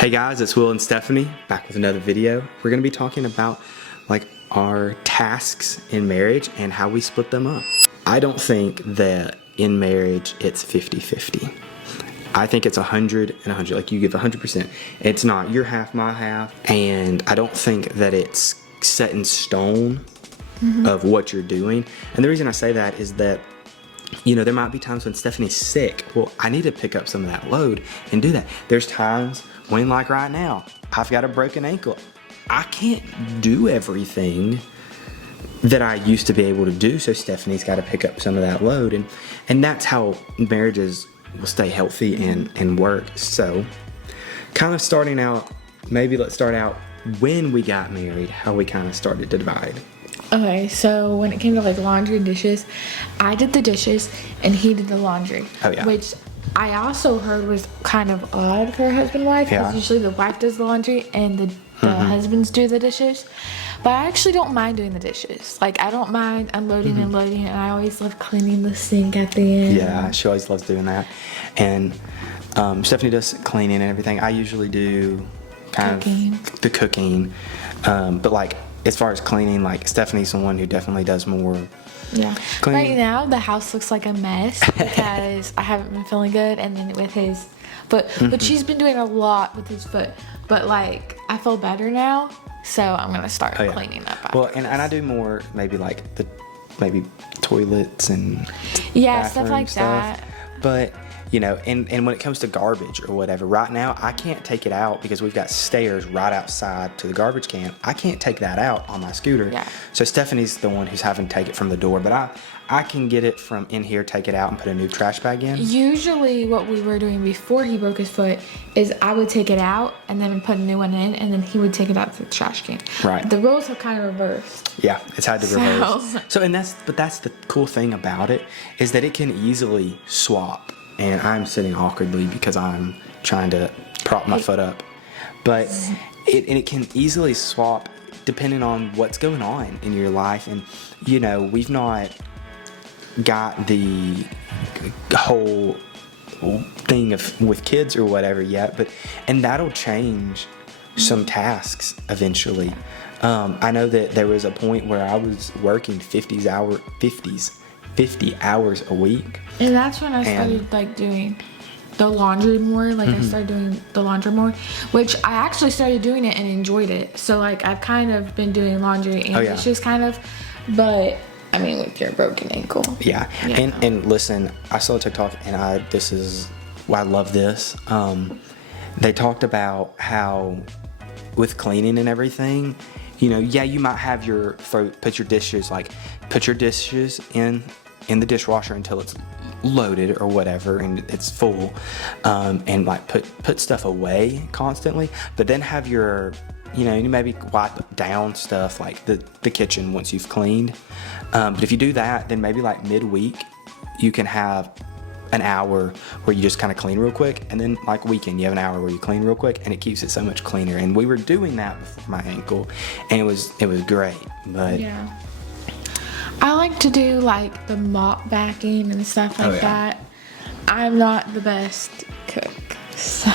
Hey guys, it's Will and Stephanie back with another video. We're going to be talking about like our tasks in marriage and how we split them up. I don't think that in marriage it's 50-50. I think it's 100 and 100, like you give 100%. It's not your half, my half, and I don't think that it's set in stone of what you're doing. And the reason I say that is that, you know, there might be times when Stephanie's sick. Well, I need to pick up some of that load and do that. There's times when, like right now, I've got a broken ankle. I can't do everything that I used to be able to do, so Stephanie's got to pick up some of that load. And that's how marriages will stay healthy and work. So kind of starting out, maybe let's start out when we got married, how we kind of started to divide. Okay, so when it came to like laundry and dishes, I did the dishes and he did the laundry. Oh, yeah. Which I also heard was kind of odd for a husband and wife, because Yeah. usually the wife does the laundry and the husbands do the dishes. But I actually don't mind doing the dishes. Like, I don't mind unloading and loading, and I always love cleaning the sink at the end. Yeah, she always loves doing that. And Stephanie does cleaning and everything. I usually do kind Cooking. of the cooking. But like, as far as cleaning, like Stephanie's the one who definitely does more. Yeah. Cleaning. Right now, the house looks like a mess because I haven't been feeling good, and then with his foot. But she's been doing a lot with his foot. But like, I feel better now, so I'm gonna start cleaning up. After Well, and I do more maybe like maybe toilets and stuff bathroom like that. But you know, and when it comes to garbage or whatever, right now I can't take it out because we've got stairs right outside to the garbage can. I can't take that out on my scooter. Yeah. So Stephanie's the one who's having to take it from the door, but I can get it from in here, take it out and put a new trash bag in. Usually, what we were doing before he broke his foot is I would take it out and then put a new one in, and then he would take it out to the trash can. Right. The roles have kind of reversed. Yeah, it's had to reverse. So, and that's the cool thing about it is that it can easily swap. And I'm sitting awkwardly because I'm trying to prop my foot up. But it can easily swap depending on what's going on in your life. And, you know, we've not got the whole thing with kids or whatever yet. And that'll change some tasks eventually. I know that there was a point where I was working 50 hours a week. And that's when I started like doing the laundry more. Like I started doing the laundry more, which I actually started doing it and enjoyed it. So like I've kind of been doing laundry and dishes kind of, but I mean with your broken ankle. Yeah. And listen, I saw a TikTok and I love this. They talked about how with cleaning and everything, you know, yeah, you might have put your dishes in the dishwasher until it's loaded or whatever and it's full, and like put stuff away constantly, but then have you maybe wipe down stuff like the kitchen once you've cleaned. But if you do that, then maybe like midweek you can have an hour where you just kind of clean real quick, and then like weekend you have an hour where you clean real quick, and it keeps it so much cleaner. And we were doing that with my ankle and it was great. But yeah, I like to do like the mop backing and stuff like that. I'm not the best cook, so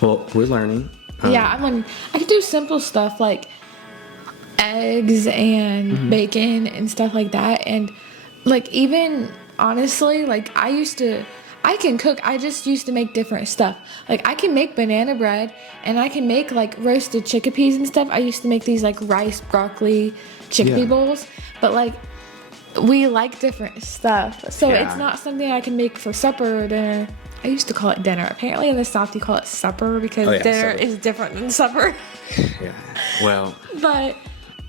well, we're learning. I can do simple stuff like eggs and bacon and stuff like that. And like, even honestly, like I can cook. I just used to make different stuff. Like I can make banana bread and I can make like roasted chickpeas and stuff. I used to make these like rice, broccoli, chickpea bowls. But like, we like different stuff. So it's not something I can make for supper or dinner. I used to call it dinner. Apparently in the South you call it supper because dinner is different than supper. Yeah. Well. But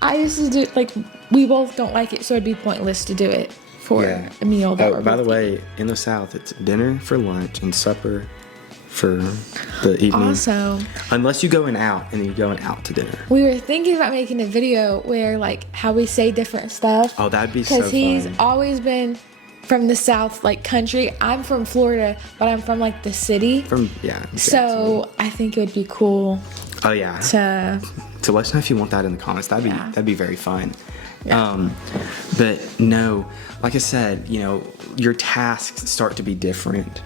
I used to do, like, we both don't like it, so it'd be pointless to do it for a meal that we're by the both way, in the South, it's dinner for lunch and supper for the evening. Also, unless you're going out and then you're going out to dinner. we were thinking about making a video where, like, how we say different stuff. Oh, that'd be so fun. Because he's always been from the South, like, country. I'm from Florida, but I'm from, like, the city. So I think it would be cool. Oh, yeah. To let us know if you want that in the comments. That'd be very fun. Yeah. But no, like I said, your tasks start to be different.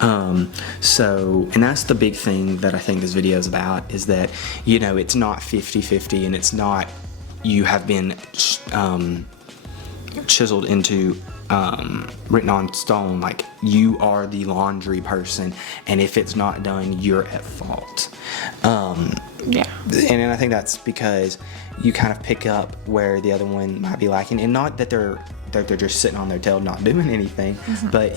And that's the big thing that I think this video is about, is that, it's not 50-50, and it's not you have been chiseled into, written on stone, like you are the laundry person, and if it's not done, you're at fault. Yeah. And I think that's because you kind of pick up where the other one might be lacking, and not that they're just sitting on their tail not doing anything, but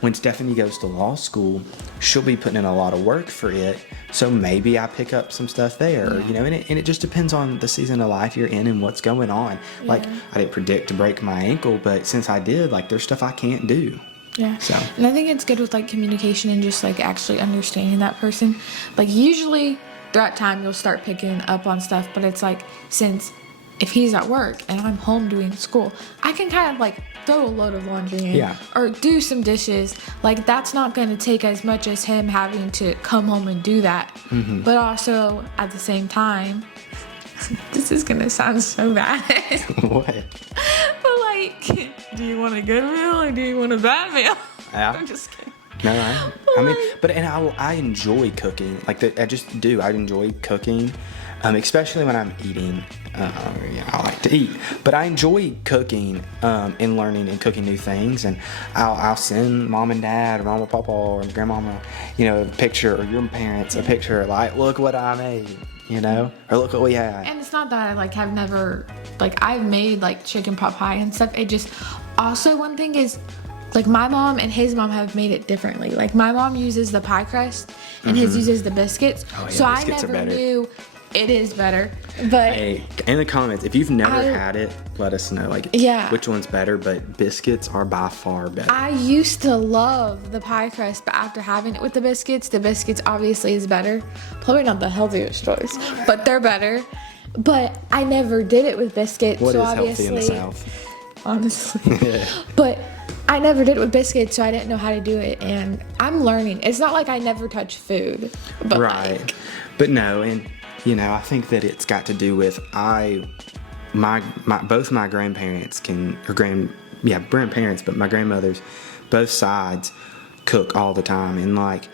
when Stephanie goes to law school, she'll be putting in a lot of work for it, so maybe I pick up some stuff there. And it just depends on the season of life you're in and what's going on. Like, I didn't predict to break my ankle, but since I did, like, there's stuff I can't do. Yeah. So. And I think it's good with like communication and just like actually understanding that person. Like, usually throughout time you'll start picking up on stuff, but it's like, since if he's at work and I'm home doing school, I can kind of like throw a load of laundry in or do some dishes. Like, that's not going to take as much as him having to come home and do that. But also at the same time, this is going to sound so bad. What? But like, do you want a good meal or do you want a bad meal? Yeah. I'm just kidding. No, I enjoy cooking. Like, I just do. I enjoy cooking, especially when I'm eating. I like to eat, but I enjoy cooking and learning and cooking new things. And I'll send mom and dad or mama, papa, or grandmama, a picture, or your parents a picture, like, look what I made, or look what we had. And it's not that I like have never, like, I've made like chicken pot pie and stuff. It just, also one thing is, like, my mom and his mom have made it differently. Like, my mom uses the pie crust and his uses the biscuits. Oh, yeah, so I biscuits are never better. knew. It is better, but Hey, in the comments, if you've never had it, let us know, like, which one's better. But biscuits are by far better. I used to love the pie crust, but after having it with the biscuits obviously is better. Probably not the healthiest choice, but they're better. But I never did it with biscuits. What so is healthy in the obviously, South? honestly. But I never did it with biscuits, so I didn't know how to do it, and I'm learning. It's not like I never touch food, but Right. But no, and I think that it's got to do with both my grandparents grandparents, but my grandmothers, both sides, cook all the time, and like,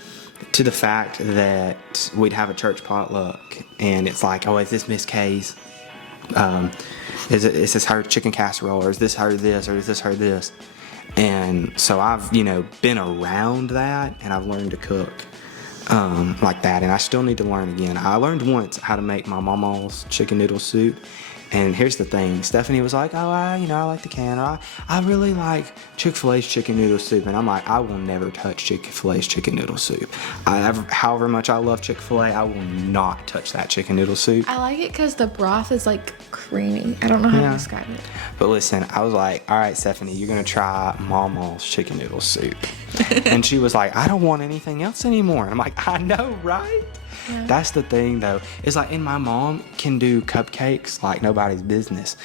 to the fact that we'd have a church potluck, and it's like, oh, is this Miss Kay's? Is this her chicken casserole, or is this her this, or is this her this? And so I've been around that, and I've learned to cook like that, and I still need to learn again. I learned once how to make my mama's chicken noodle soup, and here's the thing: Stephanie was like, "Oh, I like the can, or I really like Chick-fil-A's chicken noodle soup," and I'm like, I will never touch Chick-fil-A's chicken noodle soup. However much I love Chick-fil-A, I will not touch that chicken noodle soup. I like it because the broth is like creamy. I don't know how to describe it. But listen, I was like, all right, Stephanie, you're gonna try Mama's chicken noodle soup. And she was like, I don't want anything else anymore. And I'm like, I know, right? Yeah. That's the thing, though. It's like, and my mom can do cupcakes like nobody's business,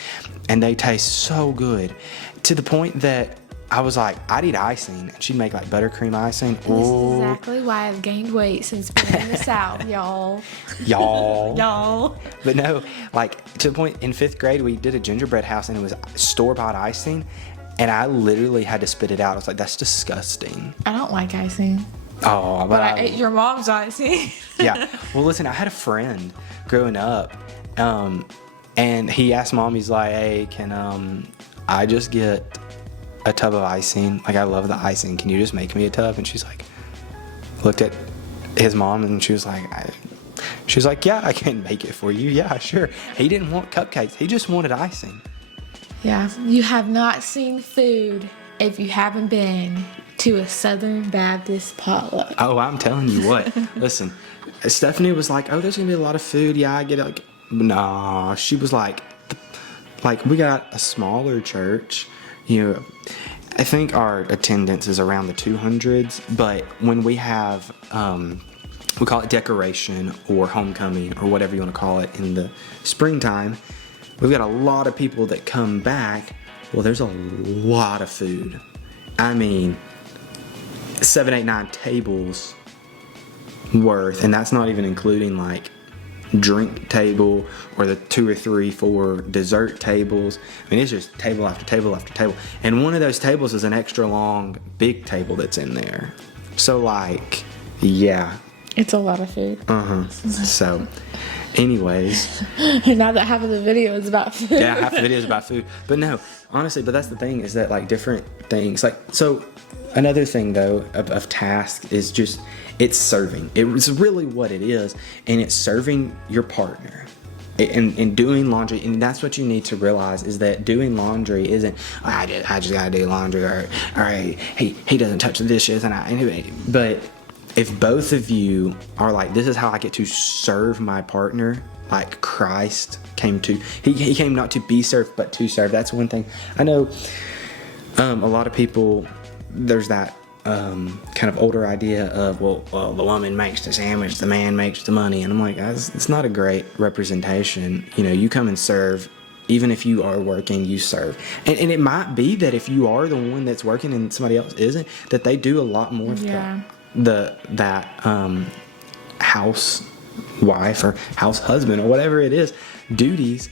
and they taste so good, to the point that I was like, I'd eat icing, and she'd make like buttercream icing. This is exactly why I've gained weight since being in the South, y'all. Y'all. But no, like, to the point, in 5th grade, we did a gingerbread house, and it was store-bought icing, and I literally had to spit it out. I was like, that's disgusting. I don't like icing. Oh, but I ate your mom's icing. Yeah. Well, listen, I had a friend growing up, and he asked mom, he's like, hey, can I just get a tub of icing? Like, I love the icing. Can you just make me a tub? And she's like, looked at his mom, and she was like, yeah, I can make it for you. Yeah, sure. He didn't want cupcakes. He just wanted icing. Yeah. You have not seen food if you haven't been to a Southern Baptist potluck. Oh, I'm telling you what. Listen, Stephanie was like, oh, there's going to be a lot of food. Yeah, I get it. Like, nah, she was like, we got a smaller church. I think our attendance is around the 200s, but when we have, we call it decoration or homecoming or whatever you want to call it in the springtime, we've got a lot of people that come back. Well, there's a lot of food. I mean, 7, 8, 9 tables worth, and that's not even including like drink table or the 2 or 3, 4 dessert tables. I mean, it's just table after table after table. And one of those tables is an extra long, big table that's in there. So like, yeah. It's a lot of food. So, anyways. And now that half of the video is about food. Yeah, half the video is about food. But no, honestly, but that's the thing is that like different things. Like, so another thing though of task is just, it's serving. It's really what it is. And it's serving your partner. And doing laundry, and that's what you need to realize is that doing laundry isn't, I just gotta do laundry, or he doesn't touch the dishes, but if both of you are like, this is how I get to serve my partner, like Christ came to, he came not to be served, but to serve. That's one thing. I know a lot of people, there's that kind of older idea of, well, the woman makes the sandwich, the man makes the money. And I'm like, it's not a great representation. You know, you come and serve. Even if you are working, you serve. And it might be that if you are the one that's working and somebody else isn't, that they do a lot more of that housewife or house husband or whatever it is, duties.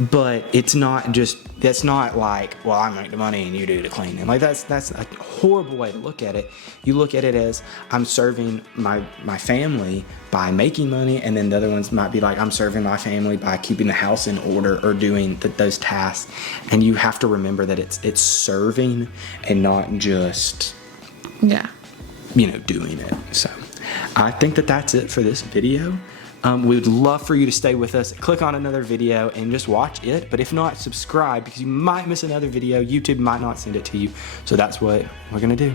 But it's not just, that's not like, well, I make the money and you do the cleaning. Like that's a horrible way to look at it. You look at it as, I'm serving my family by making money, and then the other ones might be like, I'm serving my family by keeping the house in order or doing those tasks. And you have to remember that it's serving and not just doing it. So I think that's it for this video. We would love for you to stay with us, click on another video and just watch it. But if not, subscribe, because you might miss another video. YouTube might not send it to you. So that's what we're going to do.